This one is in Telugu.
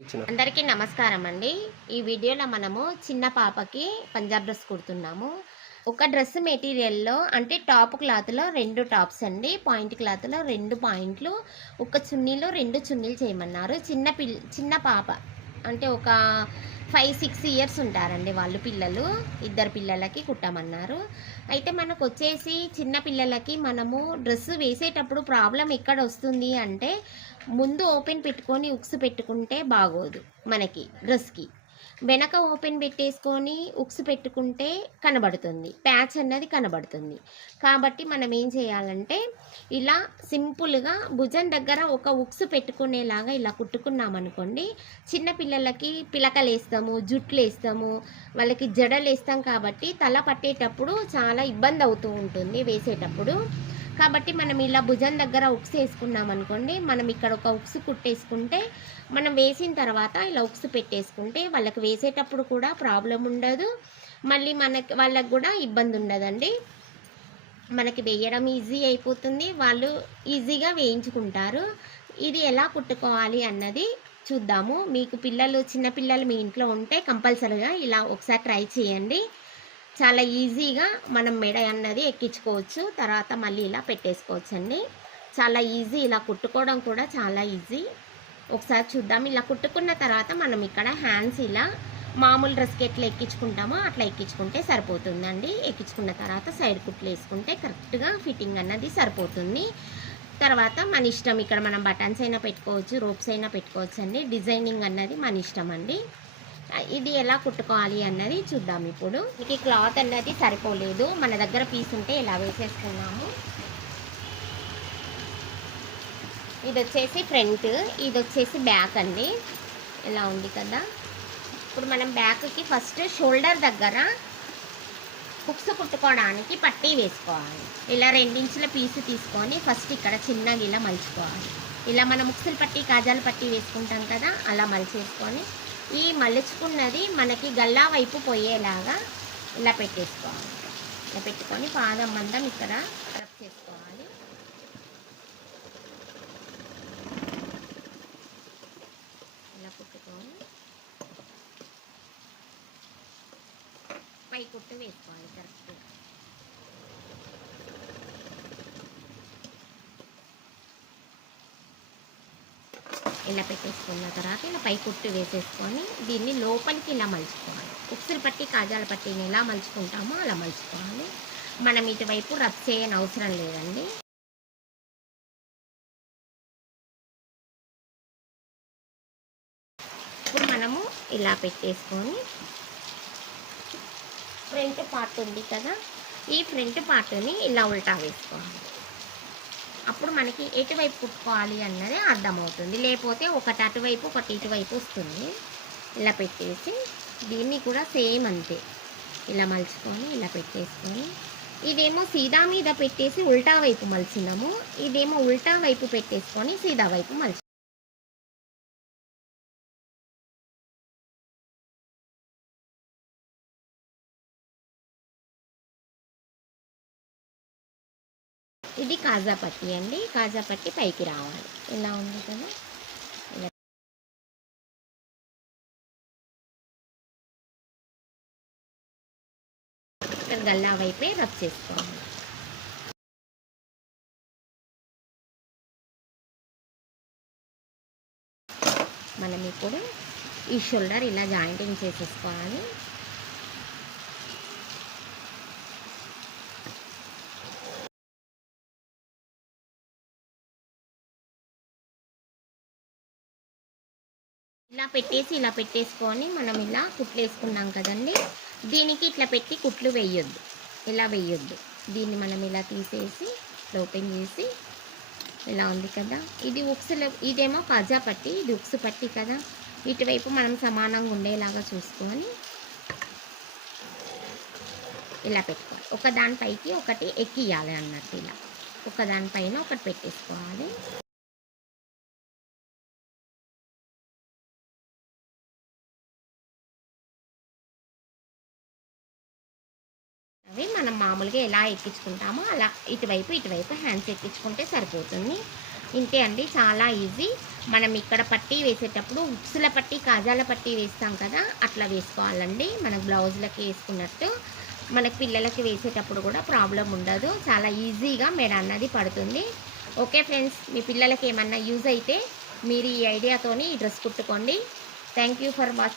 అందరికీ నమస్కారం అండి ఈ వీడియోలో మనము చిన్న పాపకి పంజాబ్ డ్రెస్ కుడుతున్నాము. ఒక డ్రెస్ మెటీరియల్లో అంటే టాప్ క్లాత్లో రెండు టాప్స్ అండి. పాయింట్ క్లాత్లో రెండు పాయింట్లు. ఒక చున్నీలో రెండు చున్నీలు చేయమన్నారు. చిన్న పిల్ చిన్న పాప అంటే ఒక ఫైవ్ సిక్స్ ఇయర్స్ ఉంటారండి వాళ్ళు పిల్లలు. ఇద్దరు పిల్లలకి కుట్టమన్నారు. అయితే మనకు వచ్చేసి చిన్న పిల్లలకి మనము డ్రెస్ వేసేటప్పుడు ప్రాబ్లం ఎక్కడ వస్తుంది అంటే ముందు ఓపెన్ పెట్టుకొని ఉక్స్ పెట్టుకుంటే బాగోదు మనకి డ్రెస్కి. వెనక ఓపెన్ పెట్టేసుకొని ఉక్స్ పెట్టుకుంటే కనబడుతుంది. ప్యాచ్ అన్నది కనబడుతుంది. కాబట్టి మనం ఏం చేయాలంటే ఇలా సింపుల్గా భుజం దగ్గర ఒక ఉక్స్ పెట్టుకునేలాగా ఇలా కుట్టుకున్నామనుకోండి చిన్నపిల్లలకి పిలకలు వేస్తాము జుట్లు వేస్తాము వాళ్ళకి జడలు వేస్తాం కాబట్టి తల పట్టేటప్పుడు చాలా ఇబ్బంది అవుతూ ఉంటుంది వేసేటప్పుడు. కాబట్టి మనం ఇలా భుజం దగ్గర ఉక్స్ వేసుకున్నాం అనుకోండి మనం ఇక్కడ ఒక ఉక్స్ కుట్టేసుకుంటే మనం వేసిన తర్వాత ఇలా ఉక్స్ పెట్టేసుకుంటే వాళ్ళకి వేసేటప్పుడు కూడా ప్రాబ్లం ఉండదు. మళ్ళీ మనకి వాళ్ళకి కూడా ఇబ్బంది ఉండదండి. మనకి వేయడం ఈజీ అయిపోతుంది. వాళ్ళు ఈజీగా వేయించుకుంటారు. ఇది ఎలా కుట్టుకోవాలి అన్నది చూద్దాము. మీకు పిల్లలు చిన్నపిల్లలు మీ ఇంట్లో ఉంటే కంపల్సరీగా ఇలా ఒకసారి ట్రై చేయండి. చాలా ఈజీగా మనం మెడ అన్నది ఎక్కించుకోవచ్చు. తర్వాత మళ్ళీ ఇలా పెట్టేసుకోవచ్చు అండి చాలా ఈజీ ఇలా కుట్టుకోవడం కూడా చాలా ఈజీ. ఒకసారి చూద్దాం. ఇలా కుట్టుకున్న తర్వాత మనం ఇక్కడ హ్యాండ్స్ ఇలా మామూలు డ్రెస్కి ఎట్లా ఎక్కించుకుంటామో అట్లా ఎక్కించుకుంటే సరిపోతుందండి. ఎక్కించుకున్న తర్వాత సైడ్ కుట్లు వేసుకుంటే కరెక్ట్గా ఫిట్టింగ్ అన్నది సరిపోతుంది. తర్వాత మన ఇష్టం ఇక్కడ మనం బటన్స్ అయినా పెట్టుకోవచ్చు రోప్స్ అయినా పెట్టుకోవచ్చు అండి డిజైనింగ్ అన్నది మన ఇష్టం అండి. ఇది ఎలా కుట్టుకోవాలి అన్నది చూద్దాం ఇప్పుడు. మీకు క్లాత్ అన్నది సరిపోలేదు. మన దగ్గర పీస్ ఉంటే ఇలా వేసేసుకున్నాము ఇది వచ్చేసి ఫ్రంట్ ఇది వచ్చేసి బ్యాక్ అండి. ఇలా ఉంది కదా. ఇప్పుడు మనం బ్యాక్కి ఫస్ట్ షోల్డర్ దగ్గర హుక్స్ కుట్టుకోవడానికి పట్టీ వేసుకోవాలి. ఇలా రెండించుల పీసు తీసుకొని ఫస్ట్ ఇక్కడ చిన్నగా ఇలా మలుచుకోవాలి. ఇలా మనం ముక్సులు పట్టి కాజాలు పట్టి వేసుకుంటాం కదా అలా మలిచేసుకొని ఈ మలుచుకున్నది మనకి గల్లా వైపు పోయేలాగా ఇలా పెట్టేసుకోవాలి. ఇలా పెట్టుకొని పాదం మందం ఇక్కడ రబ్ చేసుకోవాలి. ఇలా కుట్టుకొని పై కుట్టు వేసుకోవాలి కరెక్ట్గా ఇలా పెట్టేసుకున్న తర్వాత ఇలా పై కుట్టు వేసేసుకొని దీన్ని లోపలికి ఇలా మలుచుకోవాలి. ఉక్సులు పట్టి కాజాల పట్టిని ఎలా మలుచుకుంటామో అలా మలుచుకోవాలి. మనం ఇటువైపు రబ్ చేయని అవసరం లేదండి. ఇప్పుడు మనము ఇలా పెట్టేసుకొని ఫ్రంట్ పార్ట్ ఉంది కదా ఈ ఫ్రంట్ పార్ట్ని ఇలా ఉల్టా వేసుకోవాలి. అప్పుడు మనకి ఎటువైపు కుట్టుకోవాలి అన్నది అర్థమవుతుంది. లేకపోతే ఒకటి అటువైపు ఒకటి ఇటువైపు వస్తుంది. ఇలా పెట్టేసి దీన్ని కూడా సేమ్ అంతే. ఇలా మలుచుకొని ఇలా పెట్టేసుకొని. ఇదేమో సీదా మీద పెట్టేసి ఉల్టా వైపు మలిచినాము. ఇదేమో ఉల్టా వైపు పెట్టేసుకొని సీదా వైపు మలిచి ఇది కాజా పట్టి అండి. కాజా పట్టి పైకి రావాలి. ఇలా ఉంది కదా? ఇక్కడ గల్లా వైపే రబ్ చేసుకోవాలి. మనం ఇప్పుడు ఈ షోల్డర్ ఇలా జాయింటింగ్ చేసేసుకోవాలి. ఇలా పెట్టేసి ఇలా పెట్టేసుకొని మనం ఇలా కుట్లు వేసుకున్నాం కదండి. దీనికి ఇట్లా పెట్టి కుట్లు వేయొద్దు. ఇలా వేయొద్దు? దీన్ని మనం ఇలా తీసేసి ఓపెన్ చేసి ఇలా ఉంది కదా. ఇది ఉక్సులు ఇదేమో కాజా పట్టి ఇది ఉక్సు పట్టి కదా. ఇటువైపు మనం సమానంగా ఉండేలాగా చూసుకొని ఇలా పెట్టుకోవాలి. ఒక దానిపైకి ఒకటి ఎక్కియాలి అన్నట్టు ఇలా. ఒకదానిపైన ఒకటి పెట్టేసుకోవాలి. ఉంటుంది మనం మామూలుగా ఎలా ఎక్కించుకుంటామో అలా ఇటువైపు ఇటువైపు హ్యాండ్స్ ఎక్కించుకుంటే సరిపోతుంది. ఇంతే అండి చాలా ఈజీ మనం ఇక్కడ పట్టీ వేసేటప్పుడు ఉప్సుల పట్టీ కాజాల పట్టీ వేస్తాం కదా అట్లా వేసుకోవాలండి. మన బ్లౌజులకి వేసుకున్నట్టు మనకి పిల్లలకి వేసేటప్పుడు కూడా ప్రాబ్లం ఉండదు. చాలా ఈజీగా మెడ అన్నది పడుతుంది. ఓకే ఫ్రెండ్స్ మీ పిల్లలకి ఏమన్నా యూజ్ అయితే మీరు ఈ ఐడియాతోని ఈ dress కుట్టుకోండి. Thank you for watching